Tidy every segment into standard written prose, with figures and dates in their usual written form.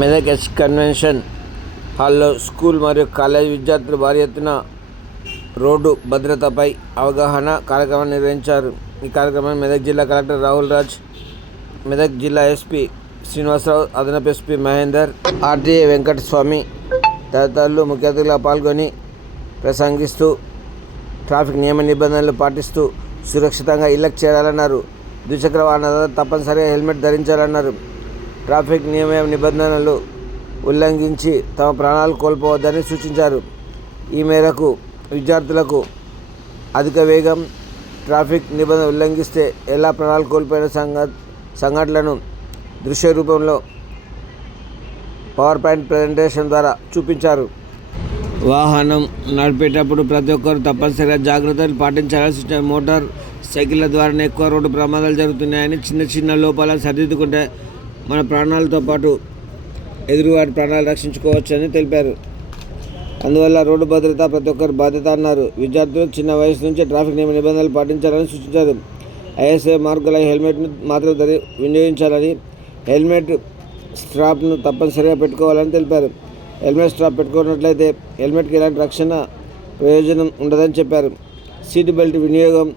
Medak yes convention హాల్లో school మరియు college విద్యార్థులు భారీ ఎత్తున రోడ్డు భద్రతపై అవగాహన కార్యక్రమాన్ని నిర్వహించారు. ఈ కార్యక్రమాన్ని మెదక్ జిల్లా కలెక్టర్ రాహుల్ రాజ్, మెదక్ జిల్లా ఎస్పీ శ్రీనివాసరావు, అదనపు ఎస్పీ మహేందర్, ఆర్టీఏ వెంకటస్వామి తదితరులు ముఖ్య అతిథులుగా పాల్గొని ప్రసంగిస్తూ ట్రాఫిక్ నియమ నిబంధనలు పాటిస్తూ సురక్షితంగా ఇళ్లకు చేరాలన్నారు. ద్విచక్ర వాహనదారులు తప్పనిసరిగా హెల్మెట్ ధరించాలన్నారు. ట్రాఫిక్ నియమ నిబంధనలు ఉల్లంఘించి తమ ప్రాణాలు కోల్పోవద్దని సూచించారు. ఈ మేరకు విద్యార్థులకు అధిక వేగం, ట్రాఫిక్ నిబంధనలు ఉల్లంఘిస్తే ఎలా ప్రాణాలు కోల్పోయిన సంఘటనలను దృశ్య రూపంలో పవర్ పాయింట్ ప్రజెంటేషన్ ద్వారా చూపించారు. వాహనం నడిపేటప్పుడు ప్రతి ఒక్కరు తప్పనిసరిగా జాగ్రత్తలు పాటించాలని సూచించారు. మోటార్ సైకిళ్ళ ద్వారానే ఎక్కువ రోడ్డు ప్రమాదాలు జరుగుతున్నాయని, చిన్న లోపాలను సరిదిద్దుకుంటే మన ప్రాణాలతో పాటు ఎదురువారి ప్రాణాలు రక్షించుకోవచ్చని తెలిపారు. అందువల్ల రోడ్డు భద్రత ప్రతి ఒక్కరి బాధ్యత అన్నారు. విద్యార్థులు చిన్న వయసు నుంచి ట్రాఫిక్ నియమ నిబంధనలు పాటించాలని సూచించారు. ఐఎస్ఐ మార్కుల హెల్మెట్ను మాత్రం వినియోగించాలని, హెల్మెట్ స్ట్రాప్ను తప్పనిసరిగా పెట్టుకోవాలని తెలిపారు. హెల్మెట్ స్ట్రాప్ పెట్టుకున్నట్లయితే హెల్మెట్కి ఎలాంటి రక్షణ ప్రయోజనం ఉండదని చెప్పారు. సీట్ బెల్ట్ వినియోగం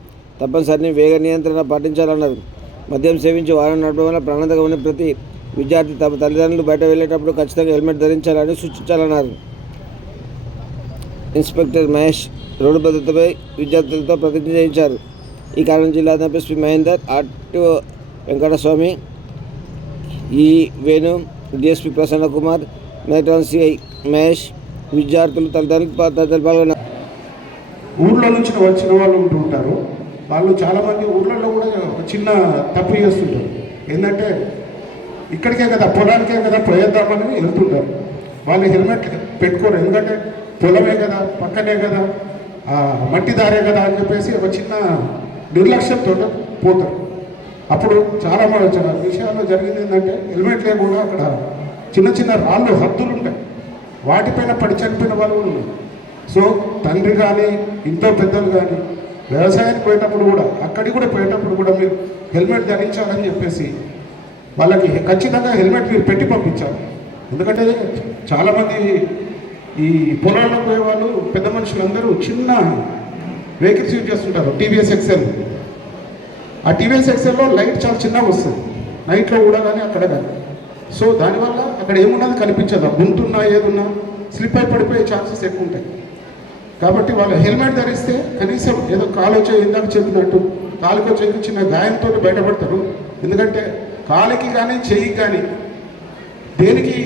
తప్పనిసరిని, వేగ నియంత్రణ పాటించాలన్నారు. మద్యం సేవించి వాహనం నడపడం వల్ల ప్రాణాంతకమైన ప్రతి విద్యార్థి తమ తల్లిదండ్రులు బయట వెళ్ళేటప్పుడు ఖచ్చితంగా హెల్మెట్ ధరించాలని సూచించాలన్నారు. ఇన్స్పెక్టర్ మహేష్ రోడ్డు భద్రతపై విద్యార్థులతో ప్రతిజ్ఞ చేయించారు. ఈ కారణం జిల్లా అదనపు ఎస్పీ మహేందర్, ఆర్టీఓ వెంకటస్వామి, ఈ Venu, DSP Prasanna Kumar, matron CI Mahesh, విద్యార్థులు తదితరులు పాల్గొన్నారు. ఊళ్ళో నుంచి వచ్చిన వాళ్ళు ఉంటూ ఉంటారు. వాళ్ళు చాలామంది ఊళ్ళల్లో కూడా చిన్న తప్పు చేస్తుంటారు. ఏంటంటే ఇక్కడికే కదా, పొలానికే కదా ప్రయత్నామని వెళ్తుంటారు. వాళ్ళు హెల్మెట్ పెట్టుకోరు. ఎందుకంటే పొలమే కదా, పక్కనే కదా, మట్టి దారే కదా అని చెప్పేసి ఒక చిన్న నిర్లక్ష్యంతో పోతారు. అప్పుడు చాలా విషయాల్లో జరిగింది ఏంటంటే హెల్మెట్లే కూడా అక్కడ చిన్న రాళ్ళు, హద్దులు ఉంటాయి. వాటిపైన పడి చనిపోయిన వాళ్ళు కూడా ఉన్నారు. సో తండ్రి కానీ, ఇంట్లో పెద్దలు కానీ వ్యవసాయానికి పోయేటప్పుడు కూడా, అక్కడికి కూడా పోయేటప్పుడు కూడా మీరు హెల్మెట్ ధరించాలని చెప్పేసి వాళ్ళకి ఖచ్చితంగా హెల్మెట్ మీరు పెట్టి పంపించాలి. ఎందుకంటే చాలామంది ఈ పొలాల్లో పోయే వాళ్ళు, పెద్ద మనుషులందరూ చిన్న వెహికల్స్ యూజ్ చేస్తుంటారు. టీవీఎస్ ఎక్సెల్, ఆ టీవీఎస్ ఎక్సెల్లో లైట్ చాలా చిన్నగా వస్తుంది, నైట్లో కూడా కానీ అక్కడ కానీ. సో దానివల్ల అక్కడ ఏమున్నది కనిపించదు. గుంటున్నా ఏదున్నా స్లిప్ అయి పడిపోయే ఛాన్సెస్ ఎక్కువ ఉంటాయి. కాబట్టి వాళ్ళు హెల్మెట్ ధరిస్తే కనీసం ఏదో కాలు ఇందాక చెప్పినట్టు కాలుకో చెయ్యి చిన్న గాయంతో బయటపడతారు. ఎందుకంటే కాలుకి కానీ చెయ్యికి కానీ దేనికి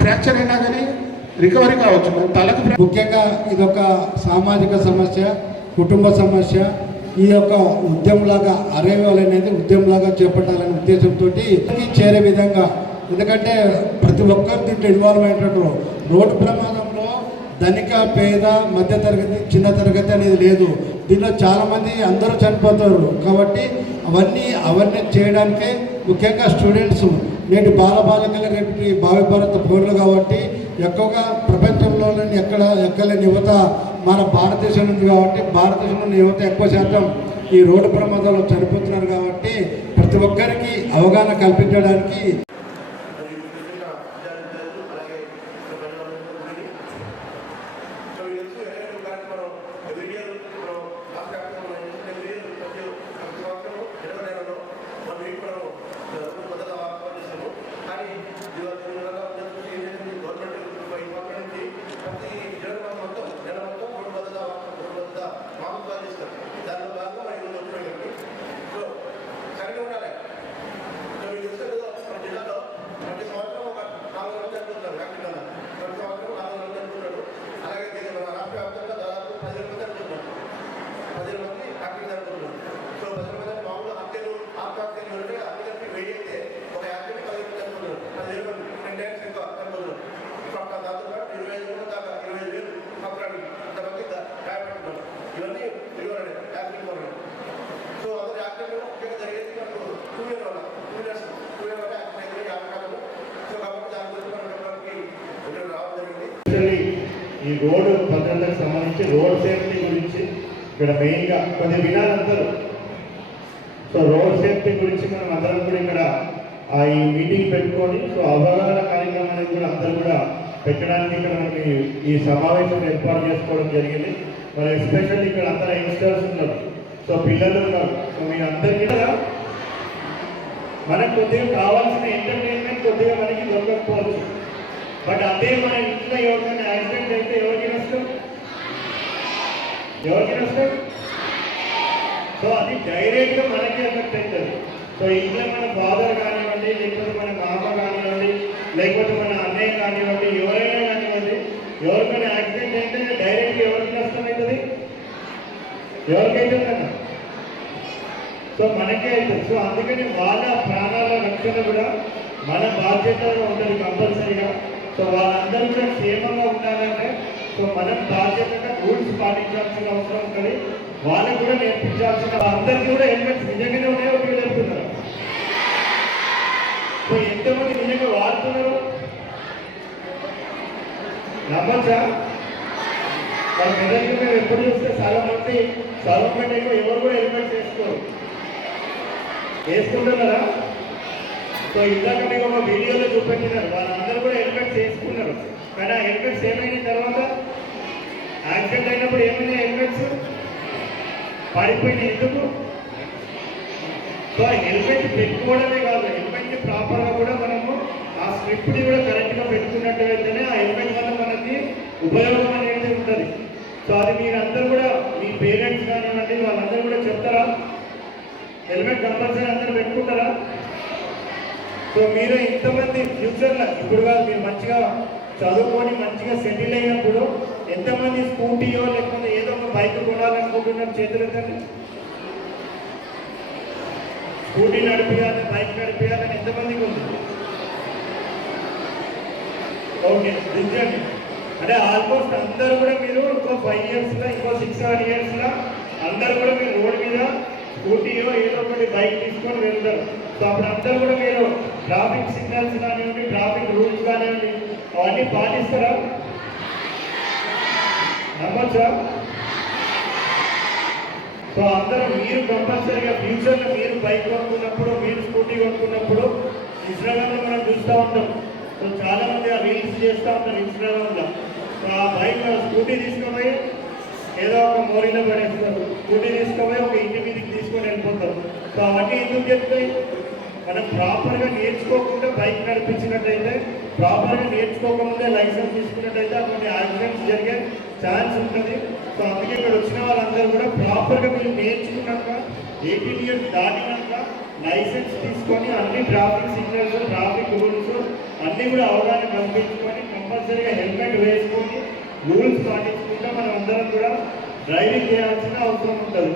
ఫ్రాక్చర్ అయినా కానీ రికవరీ కావచ్చు. తలకు ముఖ్యంగా ఇదొక సామాజిక సమస్య, కుటుంబ సమస్య. ఈ యొక్క ఉద్యమంలాగా అరేవాల్ అనేది ఉద్యమంలాగా చేపట్టాలనే ఉద్దేశంతో చేరే విధంగా, ఎందుకంటే ప్రతి ఒక్కరు దీంట్లో ఇన్వాల్వ్ అయినట్టు. రోడ్డు ప్రమాదంలో ధనిక, పేద, మధ్య తరగతి, చిన్న తరగతి అనేది లేదు. దీనిలో చాలామంది అందరూ చనిపోతారు. కాబట్టి అవన్నీ చేయడానికే ముఖ్యంగా స్టూడెంట్స్ నేటి బాలబాలికల రేపటి భావి భారత పౌరులు కాబట్టి ఎక్కువగా ప్రపంచంలోని ఎక్కలేని యువత మన భారతదేశం ఉంది. కాబట్టి భారతదేశంలోని యువత ఎక్కువ శాతం ఈ రోడ్డు ప్రమాదాలు చనిపోతున్నారు. కాబట్టి ప్రతి ఒక్కరికి అవగాహన కల్పించడానికి ఈ రోడ్డు భద్రతకు సంబంధించి, రోడ్ సేఫ్టీ గురించి ఇక్కడ మెయిన్గా కొద్దిగా వినాలందరూ. సో రోడ్ సేఫ్టీ గురించి మనం అందరం కూడా ఇక్కడ ఈ మీటింగ్ పెట్టుకొని సో అవగాహన కార్యక్రమాన్ని కూడా కూడా అందరూ కూడా పెట్టడానికి ఇక్కడ మనకి ఈ సమావేశం ఏర్పాటు చేసుకోవడం జరిగింది. మరి ఎస్పెషల్లీ ఇక్కడ అందరూ యంగ్స్టర్స్ ఉన్నారు, సో పిల్లలు ఉన్నారు. సో మీ అందరికీ కూడా మనకు కొద్దిగా కావాల్సిన ఎంటర్టైన్మెంట్ కొద్దిగా మనకి దొరకకపోవచ్చు. బట్ అదే మన ఇంట్లో ఎవరికైనా యాక్సిడెంట్ అయితే ఎవరికి నష్టం? సో అది డైరెక్ట్గా మనకి ఎఫెక్ట్ అవుతుంది. సో ఇంట్లో మన ఫాదర్ కానివ్వండి, లేకపోతే మన మామ కానివ్వండి, లేకపోతే మన అన్నయ్య కానివ్వండి, ఎవరైనా కానివ్వండి, ఎవరికైనా యాక్సిడెంట్ అయితే డైరెక్ట్గా ఎవరికి నష్టం అవుతుంది? ఎవరికైతే కన్నా సో మనకే అవుతుంది. సో అందుకని వాళ్ళ ప్రాణాల రక్షణ కూడా మన బాధ్యతగా ఉంటుంది కంపల్సరీగా. సో వాళ్ళందరూ కూడా క్షేమంగా ఉండాలంటే సో మనం బాధ్యతగా రూల్స్ పాటించాల్సిన అవసరం ఉంటుంది. వాళ్ళకు కూడా నేర్పించాల్సిన, అందరికీ కూడా హెల్మెట్స్ నిజంగానే ఉన్నాయో మీరు చెప్తున్నారు. సో ఎంతమంది నిజంగా వాడుతున్నారు నమ్మచ్చా? మన మెదడుకి మేము ఎప్పుడు చూస్తే సగం మంది ఎవరు కూడా హెల్మెట్స్ వేసుకుంటున్నారా? సో ఇందాక మీకు ఒక వీడియోలో చూపెట్టినారు, వాళ్ళందరూ కూడా హెల్మెట్స్ వేసుకున్నారు. కానీ ఆ హెల్మెట్స్ ఏమైన తర్వాత యాక్సిడెంట్ అయినప్పుడు ఏమైనా హెల్మెట్స్ పడిపోయినాయి. ఎందుకు? సో హెల్మెట్ పెట్టుకోవడమే కాదు, హెల్మెట్ని ప్రాపర్గా కూడా మనము ఆ స్ట్రిప్ని కూడా కరెక్ట్గా పెట్టుకున్నట్టయితేనే ఆ హెల్మెట్ వల్ల మనకి ఉపయోగం అనేది ఉంటుంది. సో అది మీరందరూ కూడా మీ పేరెంట్స్ కానివ్వండి వాళ్ళందరూ కూడా చెప్తారా? హెల్మెట్ కంపల్సరీ అందరూ పెట్టుకుంటారా? సో మీరు ఇంతమంది ఫ్యూచర్లో ఇప్పుడు కాదు, మీరు మంచిగా చదువుకొని మంచిగా సెటిల్ అయినప్పుడు ఎంతమంది స్కూటీయో లేకపోతే ఏదో ఒక బైక్ కొనాలనుకుంటున్నారు? చేతులు ఎత్తండి. స్కూటీ నడిపియాలి, బైక్ నడిపియాలని ఎంతమందికి ఉంది? ఓకే, దించండి. అంటే ఆల్మోస్ట్ అందరూ కూడా మీరు ఇంకో 5 ఇయర్స్లో, ఇంకో 6-7 ఇయర్స్లో అందరూ కూడా మీరు రోడ్ మీద స్కూటీయో ఏదో ఒకటి బైక్ తీసుకొని వెళ్తారు. సో అప్పుడు అందరూ కూడా మీరు ట్రాఫిక్ సిగ్నల్స్ కానివ్వండి, ట్రాఫిక్ రూల్స్ కానివ్వండి అవన్నీ పాటిస్తారా? నమ్మచ్చా? సో అందరూ మీరు కంపల్సరీగా ఫ్యూచర్లో మీరు బైక్ కొనుక్కున్నప్పుడు, మీరు స్కూటీ కొనుక్కున్నప్పుడు ఇన్స్టాగ్రామ్లో మనం చూస్తూ ఉంటాం. సో చాలా మంది ఆ రీల్స్ చేస్తూ ఉంటారు ఇన్స్టాగ్రామ్లో. సో ఆ బైక్ స్కూటీ తీసుకుపోయి ఏదో ఒక మోరీలో పడేస్తారు, స్కూటీ తీసుకుపోయి ఒక ఇంటి మీదకి తీసుకొని వెళ్ళిపోతారు. సో అవన్నీ ఎందుకు చెప్తాయి? మనం ప్రాపర్గా నేర్చుకోకుండా బైక్ నడిపించినట్టయితే, ప్రాపర్గా నేర్చుకోకముందే లైసెన్స్ తీసుకున్నట్టయితే అటువంటి యాక్సిడెంట్స్ జరిగే ఛాన్స్ ఉంటుంది. సో అందుకే ఇక్కడ వచ్చిన వాళ్ళందరూ కూడా ప్రాపర్గా మీరు నేర్చుకున్నాక 18 ఇయర్స్ దాటినాక లైసెన్స్ తీసుకొని అన్ని ట్రాఫిక్ సిగ్నల్స్, ట్రాఫిక్ రూల్స్ అన్నీ కూడా అవగాహన కల్పించుకొని కంపల్సరీగా హెల్మెట్ వేసుకొని రూల్స్ పాటించుకుంటే మనం అందరం కూడా డ్రైవింగ్ చేయాల్సిన అవసరం ఉంటుంది.